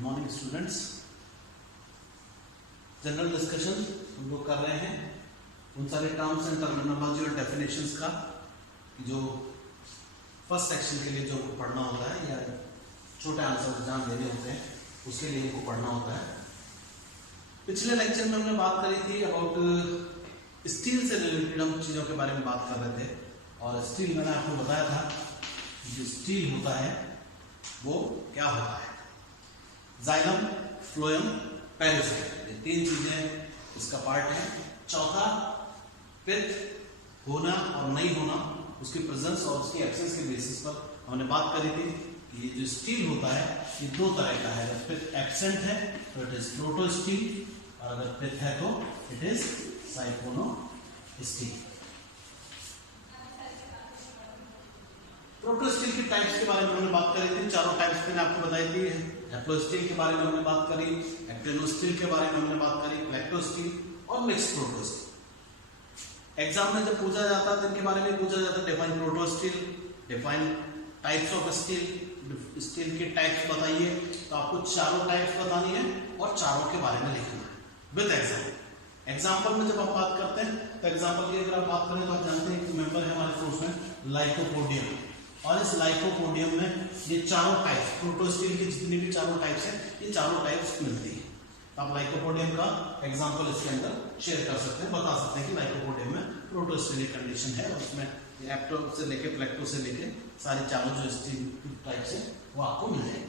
Good morning students. General discussion हम लोग कर रहे हैं उन सारे टर्म्स एंड टर्मिनोलॉजी और डेफिनेशंस का जो फर्स्ट सेक्शन के लिए जो पढ़ना होता है या छोटे आंसर एग्जाम देने होते हैं उसके लिए इनको पढ़ना होता है। पिछले लेक्चर में हमने बात करी थी अबाउट स्टील से रिलेटेड, हम चीज़ों के बारे में बात कर रहे थे और स्टील मैंने आपको बताया था जो स्टील होता है वो क्या होता है। जाइलम, फ्लोएम, पेरिसाइट, ये तीन चीजें इसका पार्ट है। चौथा पित्त होना और नहीं होना, उसकी प्रेजेंस और उसकी एब्सेंस के बेसिस पर हमने बात करी थी कि ये जो स्टील होता है ये दो तरह का है। अगर पित्त एब्सेंट है तो इट इज प्रोटो स्टील और अगर पित्त है तो it is siphonostele. Protostele की टाइप्स के बारे में हमने बात करी थी, चारों टाइप्स मैंने आपको बताई थी। हैप्लो स्टील के बारे में हमने बात करी, एक्टिनो स्टील के बारे में हमने बात करी, फ्लैक्टो स्टील और मिक्स्ड प्रोटो स्टील। एग्जाम में जब पूछा जाता है तो इनके बारे में पूछा जाता है define proto steel, define types of steel, steel के टाइप्स बताइए। तो आपको चारों टाइप्स बतानी है और चारों के बारे में लिखना है विद एग्जाम्पल। एग्जाम्पल में जब आप बात करते हैं तो एग्जाम्पल की अगर आप बात करें तो आप जानते हैं कि मेंबर है हमारे कोर्स में लाइकोपोडियम, और इस लाइकोपोडियम में ये चारों टाइप्स प्रोटो स्टील की जितनी भी चारों टाइप्स हैं ये चारों टाइप्स मिलती है। तो आप लाइकोपोडियम का एग्जांपल इसके अंदर शेयर कर सकते हैं, बता सकते हैं कि लाइकोपोडियम में प्रोटो स्टील कंडीशन है और उसमें एक्टो से लेके फ्लैक्टो से लेके सारी चारों जो स्टील टाइप्स है वो आपको मिल जाएंगे।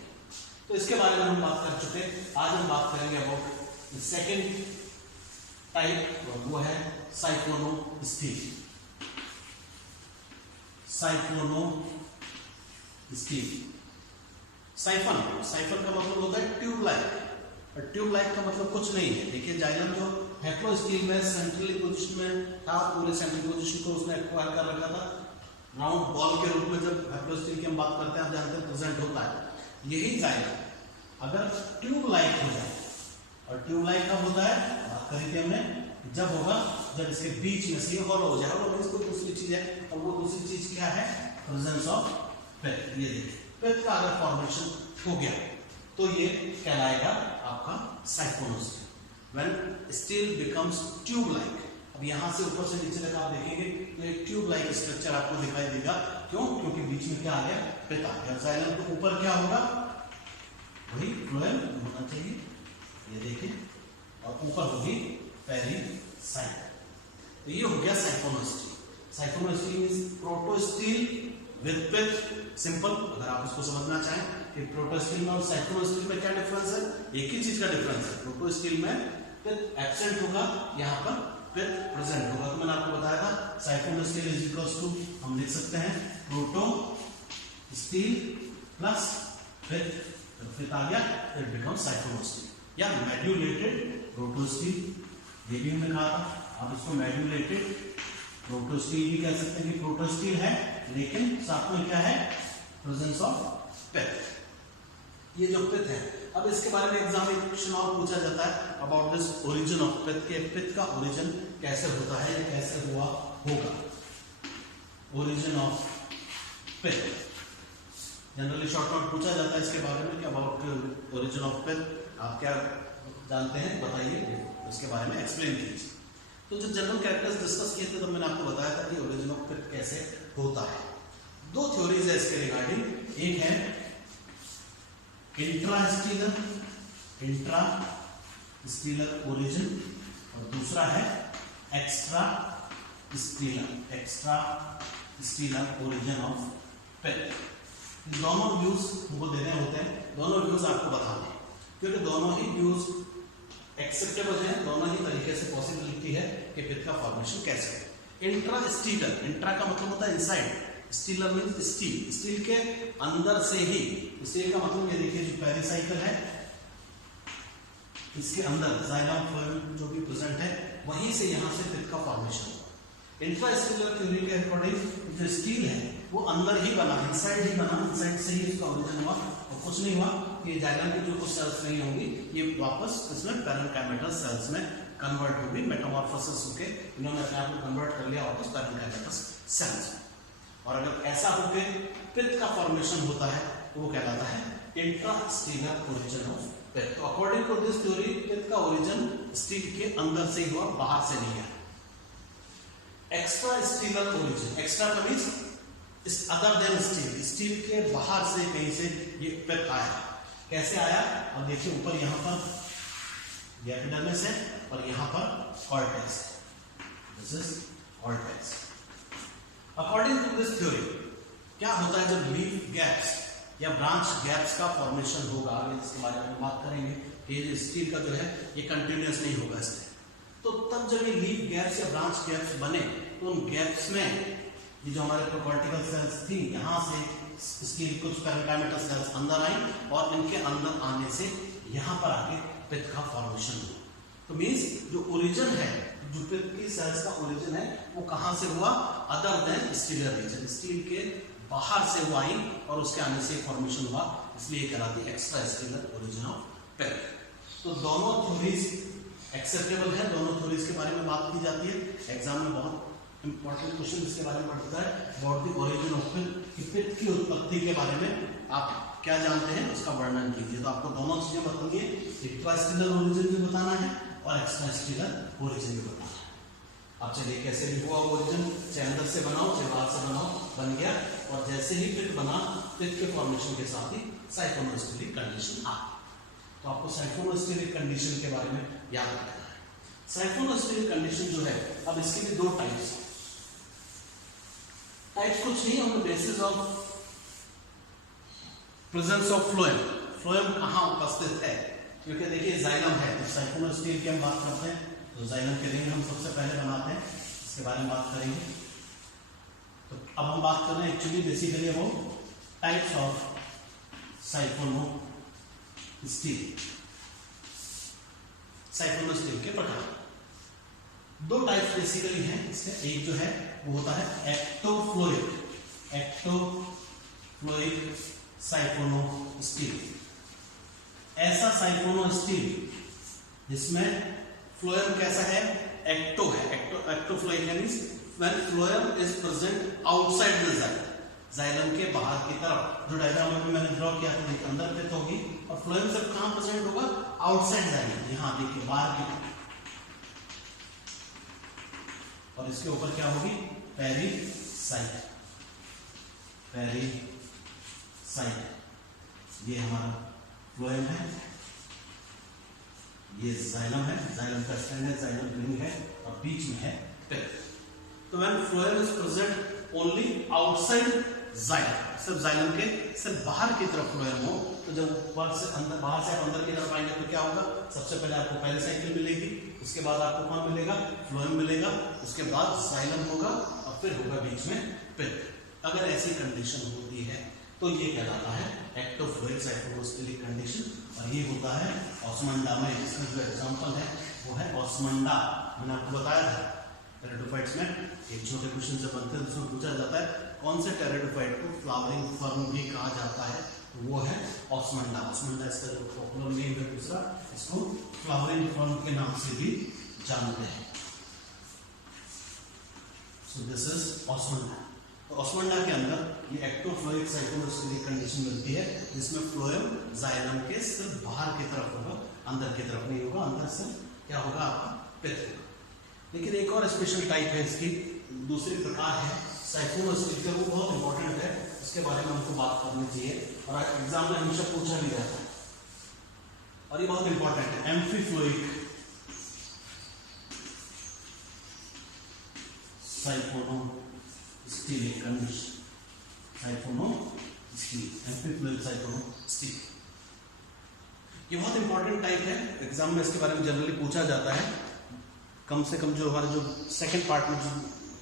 तो इसके बारे में हम बात कर चुके हैं। आज हम बात करेंगे अबाउट सेकेंड टाइप और वो है साइक्लोनो स्टील। साइक्लोनो स्टील, साइफन, साइफन का मतलब होता है ट्यूब लाइक, और ट्यूब लाइक का मतलब कुछ नहीं है। देखिए जाइलम जो हैप्लो स्टील में सेंट्रली पोजीशन में था, पूरे सेंट्रल पोजीशन को उसने एक्वायर कर रखा था राउंड बॉल के रूप में। जब हैप्लो स्टील की हम बात करते हैं आप जानते हैं प्रेजेंट होता है। यही जाइलम अगर ट्यूब लाइक हो जाए, और ट्यूब लाइक कब होता है बात करी थी हमने, जब होगा जब इसके बीच में से हॉलो हो जाए। हॉलो मींस कोई दूसरी चीज है और वो दूसरी चीज क्या है, प्रेजेंस ऑफ पित्त। ये देखिए पित्त का अगर फॉर्मेशन हो गया तो ये कहलाएगा आपका siphonostele. When stele becomes tube like, अब यहां से ऊपर से नीचे तक आप देखेंगे तो एक ट्यूब लाइक स्ट्रक्चर आपको दिखाई देगा। क्यों? क्योंकि बीच में क्या आ गया, पित्त आ गया। जाइलम के ऊपर क्या होगा, वही फ्लोएम होना चाहिए, ये देखिए, और ऊपर होगी पेरिसाइट। तो ये हो गया siphonostele. Siphonostele means protostele with pith. Simple, अगर आप इसको समझना चाहें कि प्रोटो स्टील में और साइक्लोनो स्टील में क्या डिफरेंस है, एक ही चीज का डिफरेंस है। प्रोटो स्टील में पित्त एब्सेंट होगा, यहाँ पर पित्त प्रेजेंट होगा। तो मैंने आपको बताया था साइक्लोनो स्टील इज इक्वल्स टू, हम लिख सकते हैं प्रोटो स्टील प्लस पित्त, पित्त आ गया इट बिकम्स साइक्लोनो स्टील। या मेड्यूलेटेड प्रोटो स्टील, ये भी हमने कहा था। आप इसको मेड्यूलेटेड प्रोटो स्टील भी कह सकते हैं कि प्रोटो स्टील है लेकिन साथ में क्या है, प्रेजेंस ऑफ पित्त। ये जो पित्त है, अब इसके बारे में एग्जाम में क्वेश्चन और पूछा जाता है अबाउट दिस ओरिजिन ऑफ पित्त, के पित्त का ओरिजिन कैसे होता है या कैसे हुआ होगा। ओरिजिन ऑफ पित्त जनरली शॉर्ट नोट पूछा जाता है इसके बारे में कि अबाउट ओरिजिन ऑफ पित्त आप क्या जानते हैं बताइए, उसके बारे में एक्सप्लेन कीजिए। तो जो जनरल कैरेक्टर्स डिस्कस किए थे तो मैंने आपको बताया था कि ओरिजिन ऑफ पित्त कैसे होता है। दो थ्योरीज है इसके रिगार्डिंग, एक है इंट्रास्टीलर, इंट्रा स्टीलर ओरिजिन, और दूसरा है extra stealer, extra stealer origin of पित्त। दोनों व्यूज हमको देने होते हैं, दोनों व्यूज आपको बताने हैं क्योंकि दोनों ही व्यूज एक्सेप्टेबल है, दोनों ही तरीके से पॉसिबिलिटी है कि पित्त का फॉर्मेशन कैसे है। इंट्रा स्टीलर, इंट्रा का मतलब होता है inside, stealer means steel, steel के अंदर से ही। स्टील का मतलब ये देखिए जो पेरिसाइकल है इसके अंदर जाइलम फ्लोएम जो भी प्रेजेंट है वहीं से यहां से पित्त का फॉर्मेशन होगा। इंट्रा स्टीलर थ्योरी के अकॉर्डिंग जो स्टील है वो अंदर ही बना, इनसाइड ही बना, इनसाइड से ही उसका ओरिजिन हुआ और कुछ नहीं हुआ कि जाइलम की जो कुछ सेल्स नहीं होंगी ये वापस इसमें पैरेन्काइमेटस सेल्स में कन्वर्ट होगी, मेटामॉर्फोसिस होके इन्होंने अपने आप को कन्वर्ट कर लिया वापस पैरेन्काइमेटस सेल्स। और अगर ऐसा होके पित्त का फॉर्मेशन होता है तो वो कहलाता है इंट्रास्टीलर ओरिजिन ऑफ पित्त। तो अकॉर्डिंग टू दिस थ्योरी पित्त का ओरिजिन स्टील के अंदर से हुआ, बाहर से नहीं है। एक्स्ट्रा स्टीलर ओरिजिन, एक्स्ट्रा का means other than steel, steel के बाहर से कहीं से ये पित्त आया। कैसे आया? अब देखिए ऊपर यहां पर एपिडर्मिस है और यहां पर कॉर्टेक्स है, this is cortex. According to this theory क्या होता है जब लीफ गैप्स या ब्रांच गैप्स का फॉर्मेशन होगा, आगे इसके बारे में बात करेंगे कि ये स्टील का जो है ये कंटिन्यूअस नहीं होगा इसमें, तो तब जब ये लीफ गैप्स या ब्रांच गैप्स बने तो उन गैप्स में ये जो हमारे कॉर्टिकल सेल्स थी यहाँ से स्टील कुछ पैरामीटर सेल्स अंदर आई और इनके अंदर आने से यहाँ पर आके पित्त का फॉर्मेशन हुआ। तो मींस जो ओरिजिन है, जो पित्त की सेल्स का ओरिजिन है वो कहाँ से हुआ? Other than stelar region, stele के बाहर से वो आई और उसके आने से फॉर्मेशन हुआ, इसलिए कहलाती है एक्स्ट्रा स्टीलर ओरिजिन ऑफ पित्त। तो दोनों थ्योरीज एक्सेप्टेबल है, दोनों थ्योरीज के बारे में बात की जाती है। एग्जाम में बहुत इंपॉर्टेंट क्वेश्चन इसके बारे में पढ़ता है, अबाउट द ओरिजिन ऑफ पित्त की उत्पत्ति के बारे में आप क्या जानते हैं उसका वर्णन कीजिए। तो आपको दोनों चीजें बतानी है, इंट्रास्टीलर ओरिजिन भी बताना है और एक्स्ट्रास्टीलर ओरिजिन भी बताना है। अब चलिए कैसे भी हुआ ओरिजिन, चाहे अंदर से बनाओ चाहे बाहर से बनाओ, बन गया और जैसे ही पित्त बना, पित्त के फॉर्मेशन के साथ ही साइफोनोस्टीलिक कंडीशन आ। तो आपको साइफोनोस्टीलिक कंडीशन के बारे में याद रखना है। साइफोनोस्टीलिक कंडीशन जो है, अब इसके लिए दो टाइप्स कुछ नहीं, on the basis of presence of phloem. Phloem कहाँ उपस्थित है? क्योंकि देखिए जाइलम है, तो साइफोनोस्टील की हम बात करते हैं तो जाइलम के रिंग हम सबसे पहले बनाते हैं, इसके बारे में बात करेंगे। तो अब हम बात कर रहे हैं actually basically about types of siphonostele, siphonostele के प्रकार। दो टाइप्स बेसिकली हैं इसके, एक जो है वो होता है एक्टोफ्लोइक, एक्टोफ्लोइक साइफोनोस्टील। ऐसा साइफोनोस्टील जिसमें फ्लोएम कैसा है? एक्टो है, ectophloic means when phloem is present outside the xylem, xylem के बाहर की तरफ। जो डायग्राम में मैंने ड्रॉ किया था देखिए अंदर पित्त होगी और फ्लोएम सिर्फ कहां प्रेजेंट होगा? आउटसाइड जाइलम, यहां देखिए बाहर की तरफ। और इसके ऊपर क्या होगी? पेरिसाइट, पेरिसाइट। ये हमारा फ्लोएम है, ये जाइलम है, जाइलम का स्टैंड है, जाइलम रिंग है और बीच में है पित्त। तो when phloem is present only outside xylem, सिर्फ जाइलम के सिर्फ बाहर की तरफ फ्लोएम हो, तो जब बाहर से आप अंदर की तरफ आएंगे तो क्या होगा? सबसे पहले आपको पेरिसाइकिल मिलेगी, उसके बाद आपको कौन मिलेगा? फ्लोएम मिलेगा, उसके बाद जाइलम होगा और फिर होगा बीच में पित्त। अगर ऐसी कंडीशन होती है तो ये कहलाता है एक्टोफ्लोइक साइफोनोस्टीलिक कंडीशन। और ये होता है ऑस्मंडा में, इसका जो एग्जांपल है वो है ऑस्मंडा। मैंने आपको बताया था टेरिडोफाइट्स में एक छोटे क्वेश्चन से बनते हैं, उसमें पूछा जाता है कौन से टेरिडोफाइट को फ्लावरिंग फर्म भी कहा जाता है, तो वो है ऑस्मंडा। ऑस्मंडा इसका जो पॉपुलर नेम है दूसरा, इसको फ्लावरिंग फर्म के नाम से भी जानते हैं। So this is Osmunda. तो ऑस्मंडा के अंदर ये एक्टोफ्लोइक साइफोनोस्टीलिक कंडीशन मिलती है जिसमें फ्लोएम जाइलम के सिर्फ बाहर की तरफ होगा, अंदर की तरफ नहीं होगा। अंदर से क्या होगा? आपका पित्त होगा। लेकिन एक और स्पेशल टाइप है इसकी, दूसरी प्रकार है साइफोनोस्टीलिक का, वो बहुत इंपॉर्टेंट है, उसके बारे में हमको बात करनी चाहिए और एग्जाम में हमेशा पूछा भी जाता है और ये बहुत इंपॉर्टेंट है। एम्फीफ्लोइक साइफोनोस्टीलिक कंडीशन, साइफोनोस्टील, एम्फीफ्लोइक साइफोनोस्टील, ये बहुत इंपॉर्टेंट टाइप है। एग्जाम में इसके बारे में जनरली पूछा जाता है, कम से कम जो हमारे जो सेकंड पार्ट में जो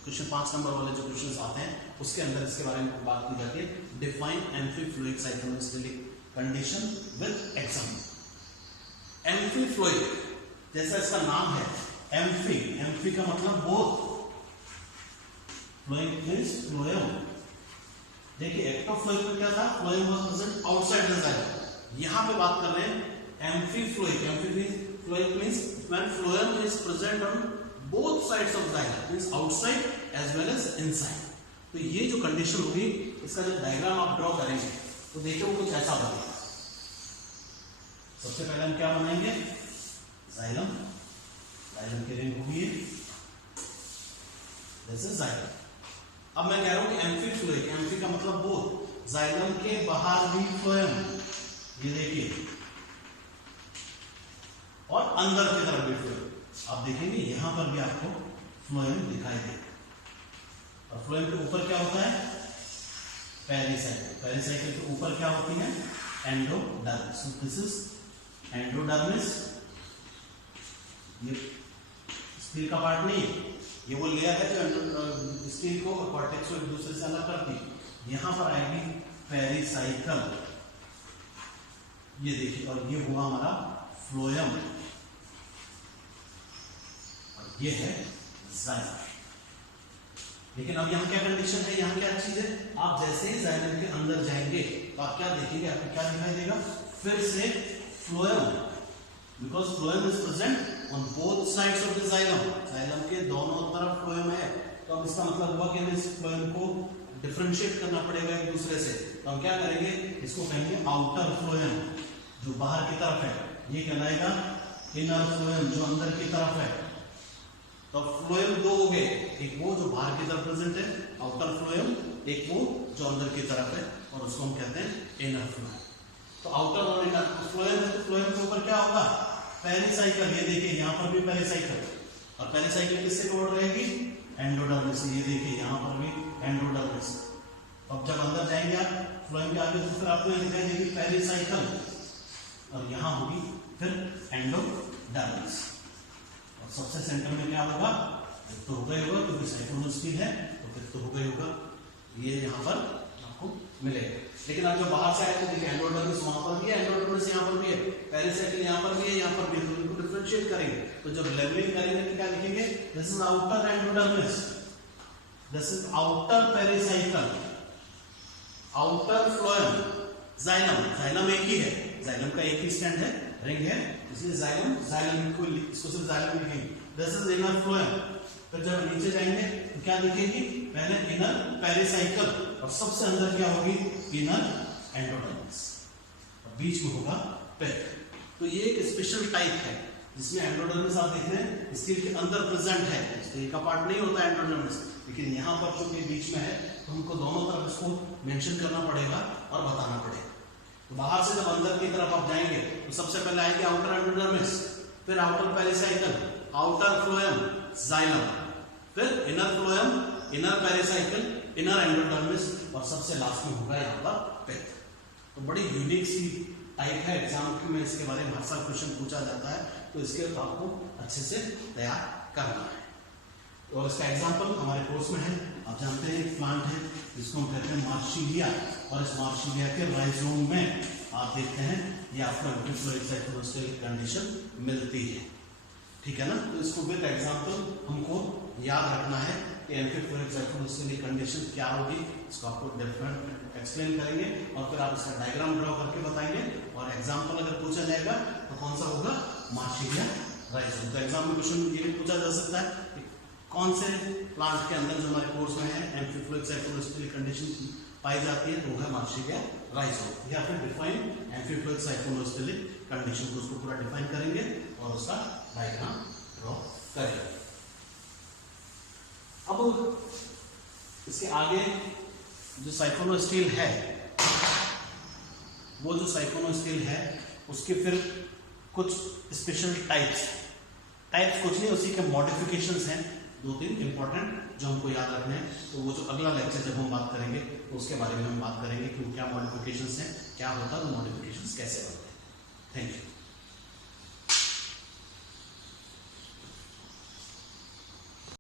क्वेश्चन 5 नंबर वाले जो क्वेश्चंस आते हैं उसके अंदर इसके बारे में बात की जाती है। Define amphiphloic siphonostelic condition with example. Amphiphloic जैसा इसका नाम है, एम्फी, एम्फी का मतलब बोथ, फ्लोइक मींस फ्लोएम। देखिए एक्टोफ्लोइक में क्या था? Phloem was present outside the xylem. यहां पे बात कर रहे हैं amphiphloic, amphiphloic means when phloem is present on both sides of xylem, means outside as well as inside. तो ये जो कंडीशन होगी, इसका जब डायग्राम आप ड्रॉ करेंगे तो देखिए वो कुछ ऐसा बनेगा। सबसे पहले हम क्या बनाएंगे, जाइलम, जाइलम की रिंग होगी दिस इज जाइलम। अब मैं कह रहा हूं कि एम्फीफ्लोइक, एम्फी का मतलब वो, जाइलम के बाहर भी फ्लोएम, ये देखिए, और अंदर की तरफ भी फ्लोएम। आप देखेंगे यहां पर भी आपको फ्लोएम दिखाई देगा। और फ्लोएम के ऊपर क्या होता है, पेरिसाइकिल, पेरिसाइकिल के ऊपर क्या होती है, endodermis. So this is endodermis. ये स्टील का पार्ट नहीं है, ये वो लेयर है जो स्टील को और कॉर्टेक्स को एक दूसरे से अलग करती है। यहां पर आएगी पेरिसाइकल, ये देखिए, और ये हुआ हमारा फ्लोएम, और ये है जाइलम। लेकिन अब यहां क्या कंडीशन है, यहां क्या चीज है, आप जैसे ही जाइलम के अंदर जाएंगे तो आप क्या देखेंगे, आपको क्या दिखाई देगा, फिर से phloem, because phloem is present on both sides of the xylem, xylem के दोनों तरफ फ्लोएम है। तो अब इसका मतलब हुआ कि हमें इस फ्लोएम को डिफरेंशिएट करना पड़ेगा एक दूसरे से। तो हम क्या करेंगे, इसको कहेंगे आउटर फ्लोएम, जो बाहर की तरफ है, ये कहलाएगा इनर फ्लोएम, जो अंदर की तरफ है। तो फ्लोएम दो हो गए, एक वो जो बाहर की तरफ प्रेजेंट है आउटर फ्लोएम, एक वो जो अंदर की तरफ है, और उसको हम कहते हैं इनर फ्लोएम। तो आउटर और इनर फ्लोएम है, तो फ्लोएम के ऊपर क्या होगा, पेरिसाइकिल, ये देखिए यहां पर भी पेरिसाइकिल, और पेरिसाइकिल किससे कवर रहेगी, एंडोडर्मिस, ये देखिए यहां पर भी एंडोडर्मिस। अब जब अंदर जाएंगे आप फ्लोएम के आगे, तो फिर आपको ये दिखाई देगी पेरिसाइकिल, और यहां होगी फिर एंडोडर्मिस। और सबसे सेंटर में क्या होगा, तो हो गई होगा, क्योंकि साइक्लोन स्टील है तो फिर तो हो गई होगा, ये यहां पर आपको मिलेगा। लेकिन आप जब बाहर से आए तो देखिए एंडोडर्मिस वहां पर भी है, एंडोडर्मिस यहां पर भी है, पेरिसाइकिल यहां पर भी है, यहां पर भी है, तो इनको डिफरेंशिएट करेंगे। तो जब लेवलिंग करेंगे तो क्या लिखेंगे, this is outer endodermis, this is outer pericycle, outer phloem, xylem, xylem एक ही है, जाइलम का एक ही स्टैंड है, रिंग है, इसलिए जाइलम, जाइलम को इसको सिर्फ जाइलम लिखेंगे। This is inner phloem. फिर जब नीचे जाएंगे तो क्या दिखेगी, पहले इनर पेरिसाइकिल, और सबसे अंदर क्या होगी, इनर एंडोडर्मिस, और बीच में होगा पेक। तो ये एक स्पेशल टाइप है जिसमें एंडोडर्मिस आप देख रहे हैं स्टील के अंदर प्रेजेंट है, स्टील का पार्ट नहीं होता एंडोडर्मिस, लेकिन यहां पर चूंकि बीच में है तो हमको दोनों तरफ इसको मेंशन करना पड़ेगा और बताना पड़ेगा। तो बाहर से जब अंदर की तरफ आप जाएंगे तो सबसे पहले आएंगे आउटर एंडोडर्मिस, फिर outer pericycle, outer phloem, xylem, फिर inner phloem, inner pericycle, inner endodermis, और सबसे लास्ट में होगा यहाँ पर पेक। तो बड़ी यूनिक सी टाइप है, एग्जाम में इसके बारे में हर साल क्वेश्चन पूछा जाता है, तो इसके आपको अच्छे से तैयार करना है। और इसका एग्जाम्पल हमारे कोर्स में है, आप जानते हैं एक प्लांट है जिसको हम कहते हैं मार्शीलिया, और इस मार्शीलिया के राइजोम में आप देखते हैं ये आपको एम्फीफ्लोइक साइक्लोस्टिल कंडीशन मिलती है, ठीक है ना। तो इसको विद एग्जाम्पल हमको याद रखना है कि एम्फीफ्लोइक साइक्लोस्टिल कंडीशन क्या होगी, इसको आपको डिफरेंट एक्सप्लेन करेंगे, और फिर आप इसका डायग्राम ड्रॉ करके बताएंगे, और एग्जाम्पल अगर पूछा जाएगा तो कौन सा होगा, मार्शीलिया राइजोम। तो एग्जाम में क्वेश्चन ये भी पूछा जा सकता है कि कौन से प्लांट के अंदर जो हमारे कोर्स में है एम्फीफ्लोइक साइक्लोस्टिल कंडीशन पाई जाती है, तो वो है मार्शीलिया राइजोम, या फिर डिफाइन एम्फीफ्लोइक साइक्लोस्टिल कंडीशन को उसको पूरा डिफाइन करेंगे और उसका डायग्राम ड्रॉ करेंगे। अब इसके आगे जो साइक्लोस्टिल है, वो जो साइक्लोस्टिल है उसके फिर कुछ स्पेशल टाइप्स कुछ नहीं, उसी के मॉडिफिकेशंस हैं, 2-3 इंपॉर्टेंट जो हमको याद रखने हैं। तो वो जो अगला लेक्चर जब हम बात करेंगे तो उसके बारे में हम बात करेंगे कि क्या मॉडिफिकेशंस हैं, क्या होता है, तो मॉडिफिकेशंस कैसे होते हैं।